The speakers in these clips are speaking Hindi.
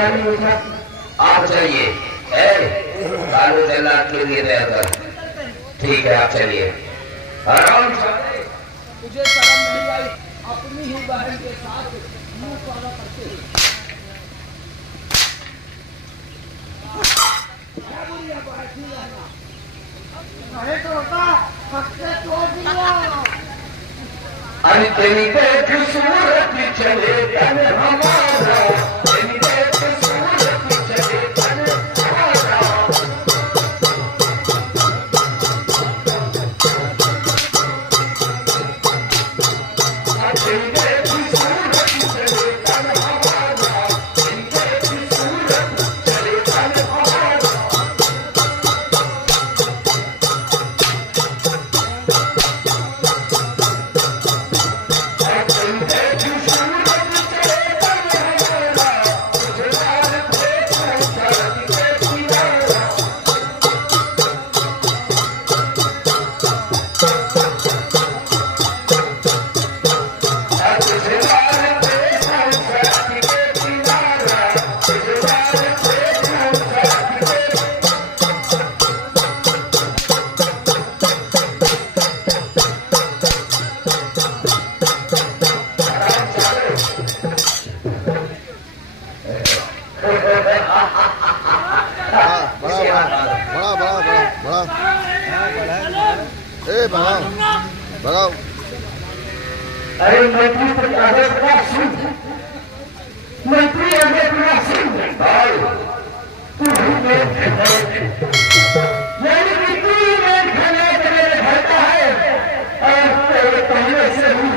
खड़ा नहीं उठा। आप चलिए, कालू जल्लाद के लिए तैयार कर। ठीक है, आप चलिए। आराम से। मुझे शर्म नहीं आई अपनी ही बहन के साथ मुंह काला करते हुए। अरे तेरी देख सूरत चले तन हमारा, तेरी देख सूरत चले तन हमारा। तेरी देख सूरत चले तन हमारा, तेरी देख सूरत चले तन हमारा। भगाओ। अरे मंत्री अजय प्रताप सिंह, मंत्री अजय प्रताप सिंह, यानी कि तू मेरे खाने मेरे घर का है और पहले से ही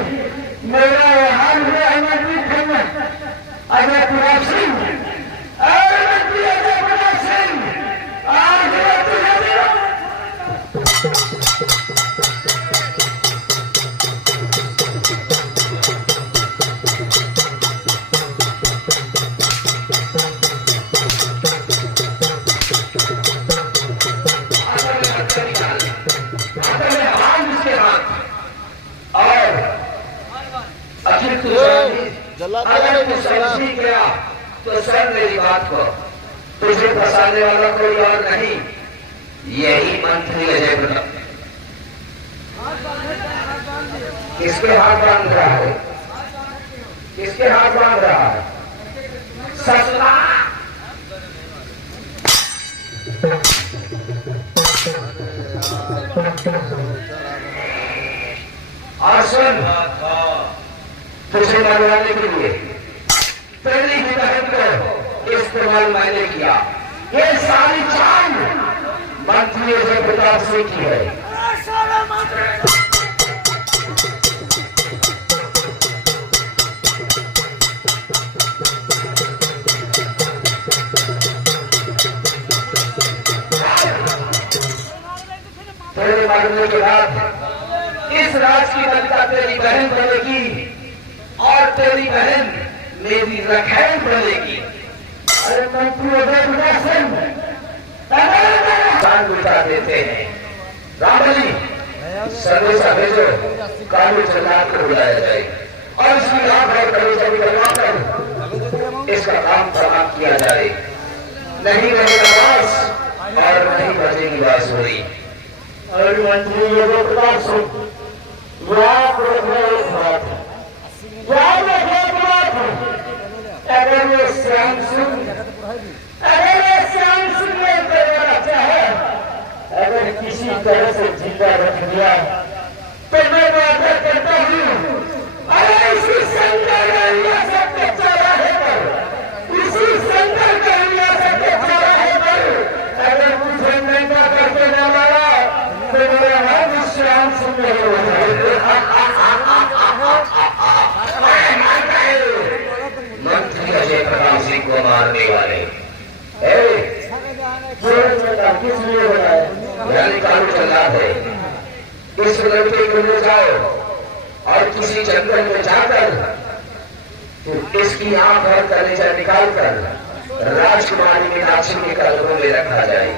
मेरा हाल हुआ है। मंत्री अजय प्रताप सिंह, अरे मंत्री अजय प्रताप सिंह, आज अगर तू समझी गया तो सुन मेरी बात को, तुझे फंसाने वाला कोई और नहीं, यही मंत्री अजय प्रताप। किसके हाथ बांध रहा है? किसके हाथ बांध रहा है? ससुरा। और सुन, तुझे मरवाने के लिए तेरी ही बहन को इस्तेमाल मैंने किया। ये सारी चाल मंत्री अजय प्रताप सिंह की है। तेरे मरने के बाद इस राज की मलिका तेरी बहन बनेगी और तेरी बहन मेरी रखैल बनेगी। अरे मंत्री अजय प्रताप सिंह जान बुझा देते हैं। रामबली संदेशा भेजो, कालू जल्लाद को बुलाया जाए और इसकी आंख और कलेजा निकलवाकर इसका काम तमाम किया जाए। नहीं रहेगा बास और नहीं बजेगी बांसुरी। अरे मंत्री अजय प्रताप सिंह, याद रखना एक बात, याद रखना एक बात, अगर ये श्याम सिंह ने तेरा चाहे अगर किसी तरह से जिंदा रख दिया तो मैं वादा करता हूँ, अरे इसी संघर्ष सबके चौराहे पर, इसी संघर्ष सबके चौराहे पर अगर मुझे नंगा करके न मारा तो मेरा नाम श्याम सिंह नहीं होगा। मंत्री अजय प्रताप सिंह को मारने वाले किस लिए बताए? यानी कालू जल्लाद है। इस लड़के को ले जाओ और किसी जंगल में जाकर तो इसकी आंख और कलेजा निकालकर राजकुमारी मीनाक्षी के कदमों में रखा जाए।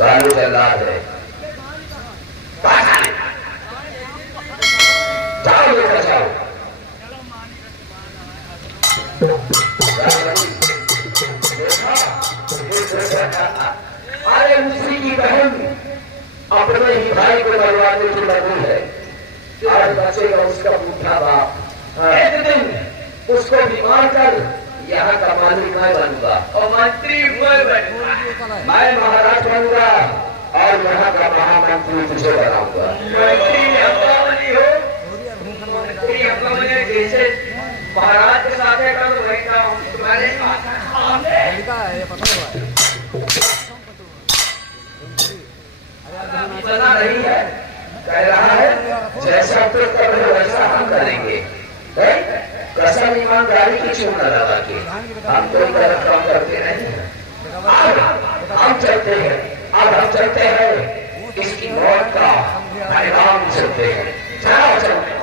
कालू जल्लाद है, जाओ लेकर जाओ। अरे दूसरी की बहन अपने ही भाई को मरवाने की मजबूर है। आज बचेगा उसका बूढ़ा बाप। एक दिन उसको बीमार कर यहाँ का मालिक मैं बनूंगा और मंत्री मैं बनूंगा। मैं महाराज बनूंगा और यहाँ का महामंत्री तुझे बनाऊंगा। मंत्री अब्बावली हो, मंत्री अब्बावली जैसे महाराज के साथ कर वही का तुम्हारे बना रही है, कह रहा है जैसा तो कर वैसा हम करेंगे। कसम ईमानदारी की चूना लगा के हम कोई गलत काम करते नहीं। अब हम चलते हैं, अब हम चलते हैं इसकी मौत का पैगाम चलते हैं। चलो चलते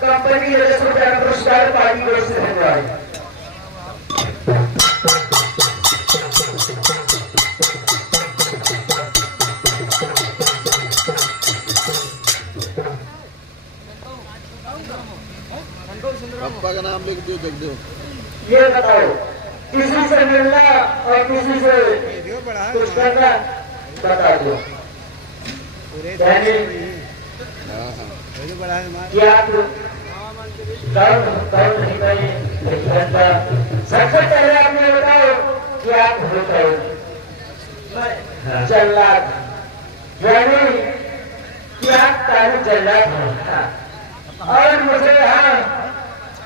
कंपनी पुरस्कार पार्टी को से धन्यवाद। पापा का नाम लिख दो जगदेव। ये बताओ किसी से मिलना और किसी से कुछ करना बता दो। क्या सबसे पहले आपने बताओ कि आप होते जल्लाद, यानी कि आप कानून जल्लाद हैं और मुझे यहाँ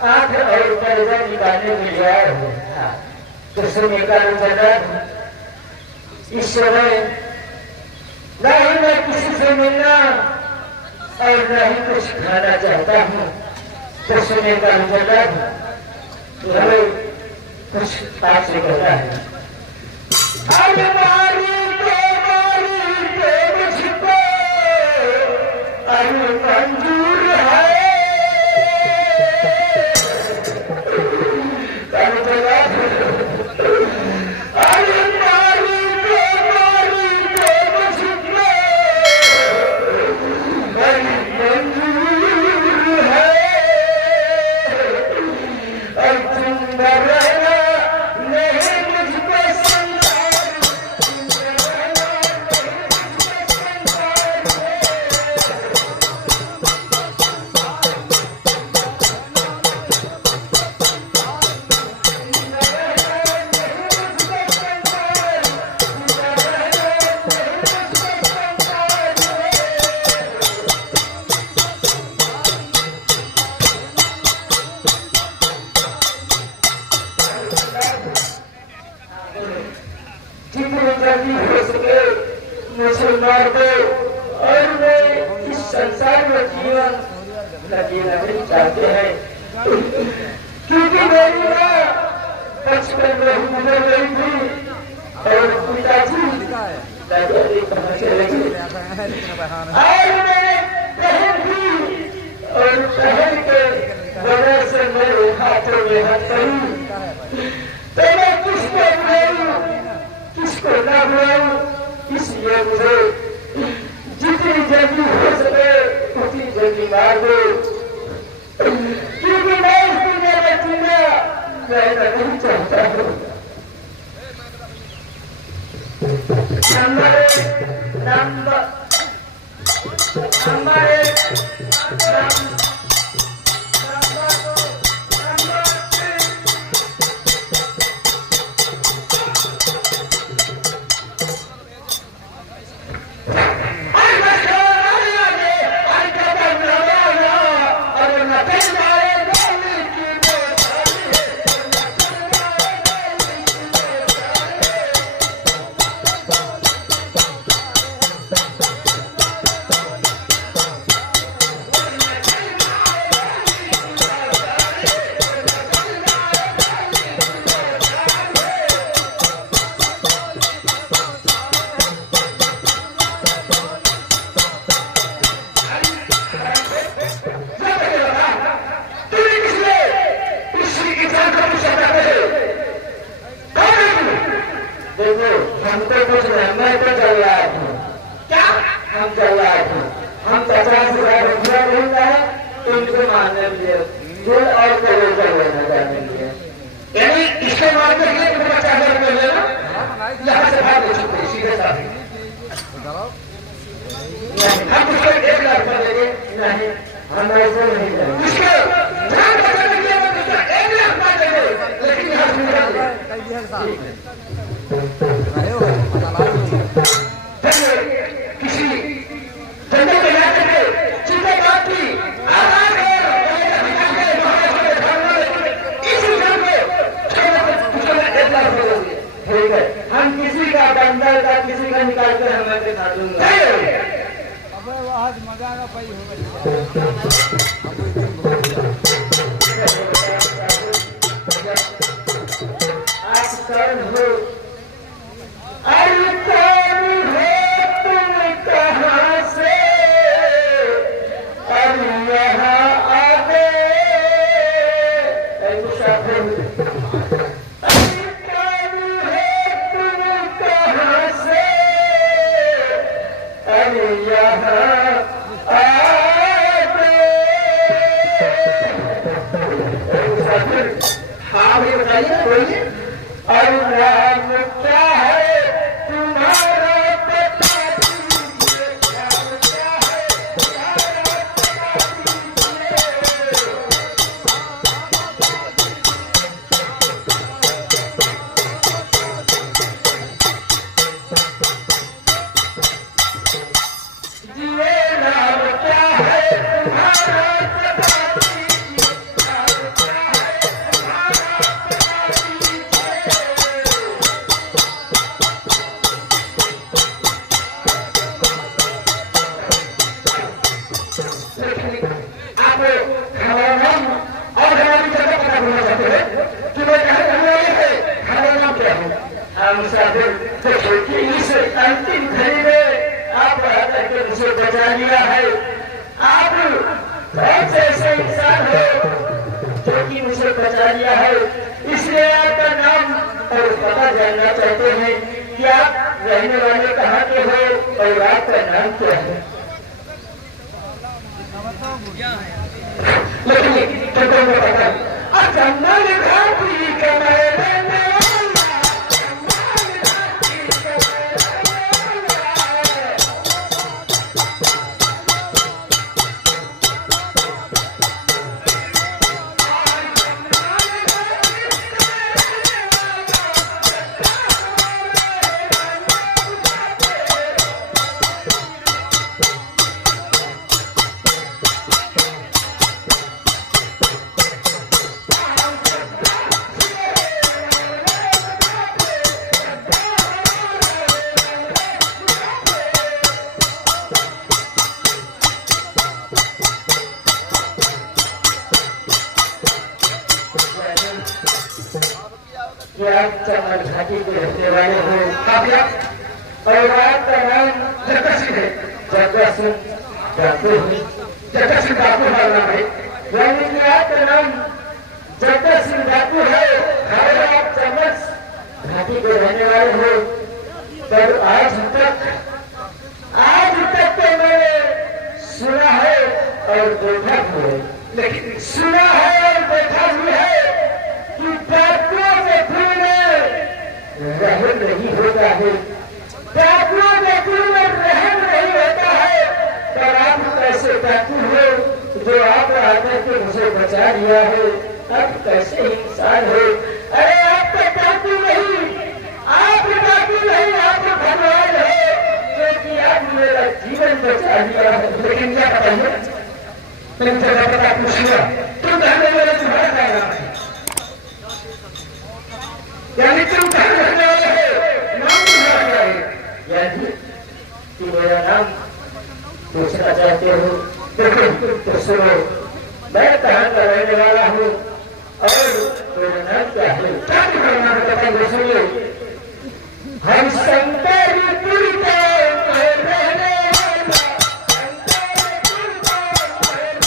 आंख और कलेजा निकालने के लिए आए हो। तो सुनिए कानून जल्लाद, इस समय न ही मैं किसी से मिलना और न ही कुछ खाना चाहता हूँ। तो सुनिए कानून जल्लाद, हमें कुछ बात से कहता है। मारी के मुझको अरे मंजूर है। कानून जल्लाद, अरे मारी के मुझको अरे मंजूर है। और तुम रहना नहीं मुझको मुझे मार दो और मैं इस संसार में जीवन जीना नहीं चाहते हैं, क्योंकि मेरी माँ बचपन में ही गुजर गई थी और पिताजी दादाजी कहाँ चले गए और मैं बहन थी और बहन के वजह से मेरे हाथों में हाथ करी। तो मैं किसको बुलाऊं किसको ना बुलाऊं, इसलिए मुझे जितनी जल्दी हो सके उतनी जल्दी मार दो, क्योंकि मैं इस दुनिया में जीना रहना नहीं चाहता हूँ। नंबर देखो हमको कुछ नहीं, मैं तो चल रहा हूँ। क्या हम चल रहा हूँ? हम 50,000 रुपया मिलता है तुमको मारने के लिए, जेल और करोड़ कर लेना जाने के लिए। यानी इसको मारने के लिए तुमको 50,000 रुपया लेना, यहाँ से भाग चुके सीधे साथ। हम उसको 1 लाख रुपया देंगे नहीं, हम ऐसे नहीं करेंगे। इसको जान बचाने के लिए हम उसको 1 लाख रुपया देंगे, लेकिन यहाँ से निकाल देंगे। किसी जंगल में जाकर के चिंता बात की आवाज है, इस जंगल में 1 लाख रुपया देंगे। ठीक है, हम किसी का बंदर का किसी का निकाल कर हम ऐसे खा दूंगा। आज मजा ना पाई होगा। आप कौन हो? अरे कौन हो तुम, कहाँ से? अरे यहाँ आ गए। मुसाफिर, अरे कौन हो तुम, कहाँ से? अरे यहाँ आ गए। मुसाफिर, हाँ भैया बताइए, बोलिए। और नाम क्या है तुम्हारा, बता दीजिए। नाम क्या है तुम्हारा, बता दीजिए। नाम क्या है तुम्हारा, बता दीजिए। नाम क्या है तुम्हारा, बता दीजिए। आप हमारा नाम और हमारी जगह पता करना चाहते हैं कि मैं कहाँ रहने वाले हैं, हमारा नाम क्या है? हम मुसाफिर, देखिए कि इस अंतिम घड़ी में आप आकर के मुझे बचा लिया है। आप बहुत से ऐसे इंसान हो जो कि मुझे बचा लिया है, इसलिए आपका नाम और पता जानना चाहते हैं कि आप रहने वाले कहाँ के हो और आपका नाम क्या है। लेकिन तुमको मैं पता जंगल घाटी का मैं रहने वाला, जंगल घाटी का मैं रहने आप चमन घाटी के रहने वाले हो। और आपका नाम जगत सिंह है। जगत सिंह डाकू है, जगत सिंह डाकू का नाम है। यानी कि आपका नाम जगत सिंह डाकू है और आप चमन घाटी के रहने वाले हो। पर आज तक तो मैंने सुना है और देखा भी है, लेकिन सुना है और देखा भी है कि डाकुओं के दिल में रहम नहीं होता है, डाकुओं के दिल में रहम नहीं होता है। पर आप कैसे डाकू हो जो आप आकर के मुझे बचा लिया है? आप कैसे इंसान हो? अरे आप तो डाकू नहीं, आप डाकू नहीं, आप भगवान हो जो कि आप मेरा जीवन बचा लिया है। लेकिन क्या बताइए, तुम जगह पता पूछ लिया, तुम कहने वाले तुम्हारा क्या नाम है? यानी तुम कहाँ रहने वाले हो? नाम तुम्हारा क्या है? यानी कि मेरा नाम पूछना चाहते हो? देखो तो सुनो, मैं कहाँ का रहने वाला हूँ और मेरा नाम क्या है? क्या तुम्हारा नाम बताएंगे? सुनिए, हम शंकरपुर के रहने वाला, शंकरपुर का रहने वाला।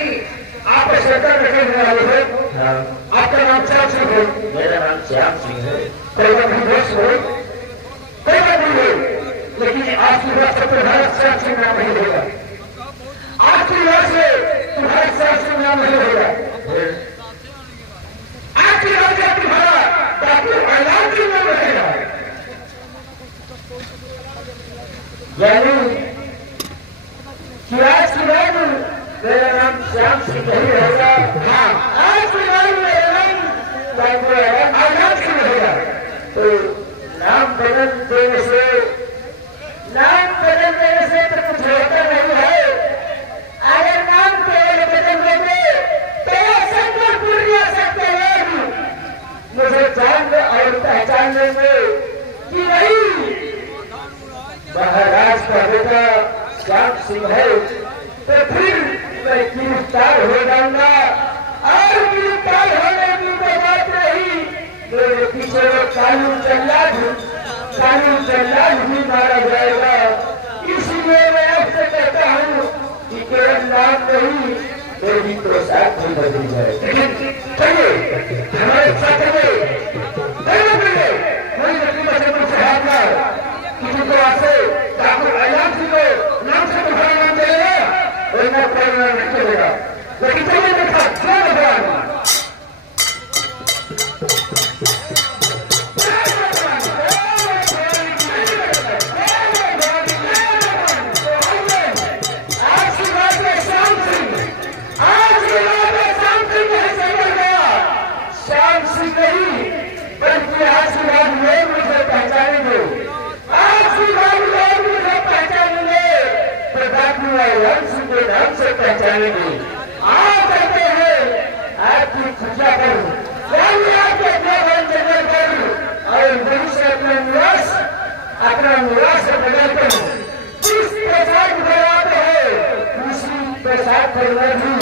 आप श्रद्धा रखे हुए वाले हो। आपका नाम श्याम सिंह है। मेरा नाम श्याम सिंह है। कई बार विदेश हो, कई बार भी हो, लेकिन आपकी बात से तुम्हारा श्याम सिंह नाम नहीं होगा। आपकी बात से तुम्हारा श्याम सिंह नाम नहीं होगा। आपकी बात से तुम्हारा डॉक्टर आजाद सिंह नाम रहेगा। यानी कि आज की बात मेरा नाम श्याम सिंह नहीं रहेगा। हाँ, आज की बात मेरा नाम डॉक्टर आजाद सिंह रहेगा। तो नाम बदल देने से तो कुछ होता नहीं है। अगर नाम केवल बदल देंगे तो संकट पूर्णिया सकते हैं। मुझे जान और पहचान लेंगे कि वही महाराज का बेटा श्याम सिंह है, तो फिर मैं गिरफ्तार हो जाऊंगा। और गिरफ्तार होने की तो बात नहीं, मेरे पीछे वो कानून चल्ला भी मारा जाएगा। इसलिए मैं आपसे कहता हूँ कि केवल नाम नहीं, मेरी तो साथ भी बदल जाए। चलिए हमारे साथ किसी को आपसे डॉक्टर आजाद सिंह को नाम से तुम्हारा नाम चलेगा और ना कोई नाम नहीं चलेगा। लेकिन चलिए देखा क्यों भगवान पहचानेंगे। आप कहते हैं आपकी खुशियां करूं, आपके जगह करूं और मनुष्य अपना निवास बदल करूं। जिस प्रसाद बनाते हैं उसी प्रसाद पर मैं हूं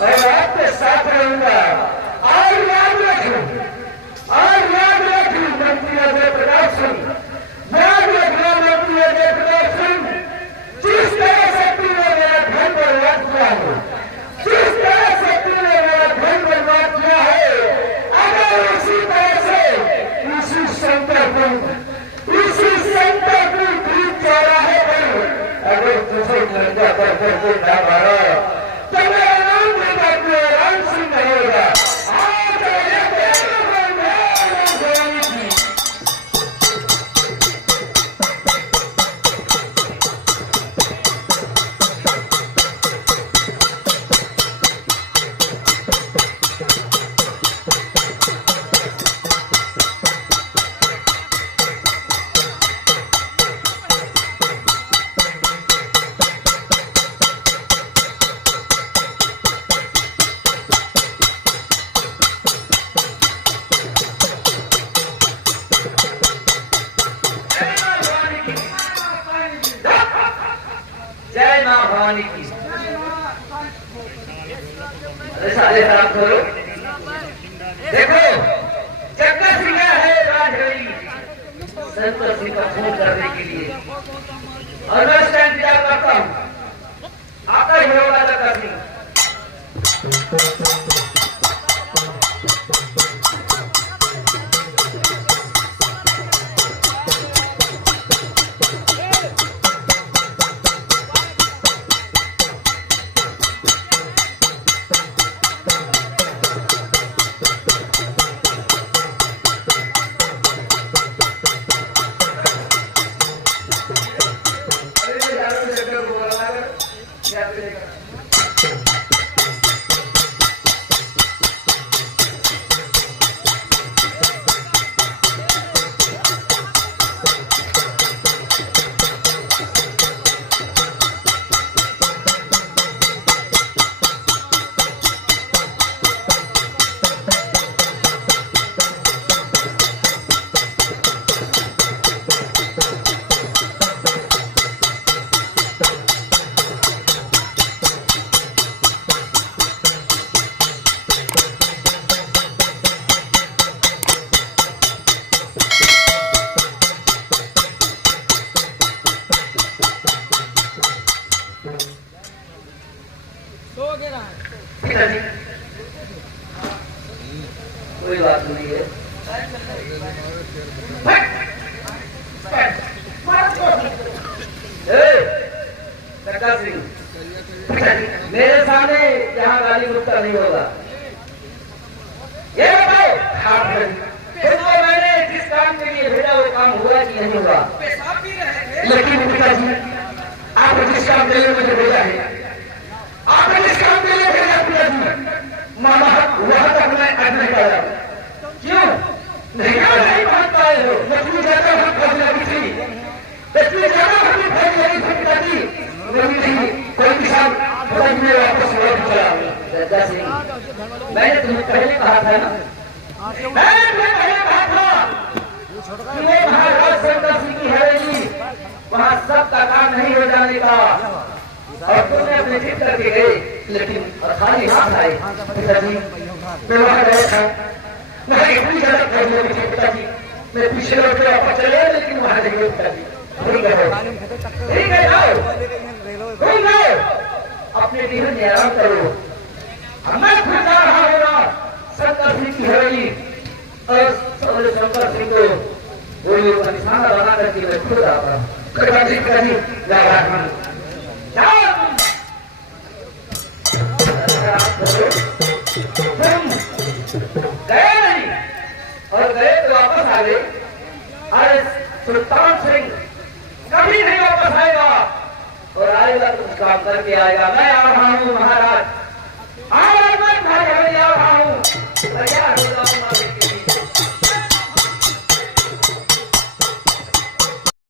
और आपके साथ रहूंगा। और याद रखूं मंत्री अजय प्रताप सिंह, याद रखना मंत्री अजय प्रताप सिंह, जिस तरह से तूने मेरा धन बर्बाद किया है, जिस तरह से तूने मेरा धन बर्बाद किया है, अगर उसी तरह से उसी शंकरपुर ब्रिज चौराहे पर अगर तुझे नंगा करके ना मारा तो मेरा नाम भी डॉक्टर राम सिंह रहेगा। जय मां भवानी की। सारे हाथ खोलो। देखो चक्का सिंगा है राजहरी संतोष सिंह का खून करने के लिए और मैं स्टैंड तैयार करता हूँ। आपका ही होगा चक्का सिंह। पिताजी कोई बात नहीं है। सरकार सिंह मेरे सामने यहाँ गाली गुप्ता नहीं होगा। ये बताओ तुमको मैंने जिस काम के लिए भेजा वो काम हुआ कि नहीं हुआ? लेकिन पिताजी आपने जिस काम के लिए मुझे भेजा है, आपने जिस काम के लिए भेजा पिताजी, मामा वहां तक मैं आज नहीं पाया। क्यों नहीं पहुंच पाए हो? इतनी ज्यादा हम फौज लगी थी, इतनी ज्यादा हमें फौज लगी थी पिताजी, कोई किसान फौज में वापस लौट चला। सरकार सिंह मैंने तुम्हें पहले कहा था ना, मैंने तुम्हें पहले कहा था कि वो महाराज शंकर सिंह की हवेली वहां सबका काम नहीं हो जाने का, और तुमने अपने जिद करके गए, लेकिन खाली हाथ आए। पिताजी मैं वहां गया था, वहां इतनी ज्यादा फौज लगी थी पिताजी, मैं पीछे लौट के वापस चले, लेकिन वहां नहीं गए पिताजी। ठीक है जाओ घूम जाओ, अपने जीवन में आराम करो। मैं खुद जा रहा होगा शंकर सिंह की हवेली, और शंकर सिंह को गोलियों का निशाना बना करके मैं खुद आता हूँ। पिताजी जाओ तुम गए नहीं, और गए तो वापस आ गए। अरे सुल्तान सिंह कभी नहीं वापस आएगा, और आएगा तो कुछ काम करके आएगा। मैं आ रहा हूँ महाराज, आज मैं तुम्हारे घर आ रहा हूँ।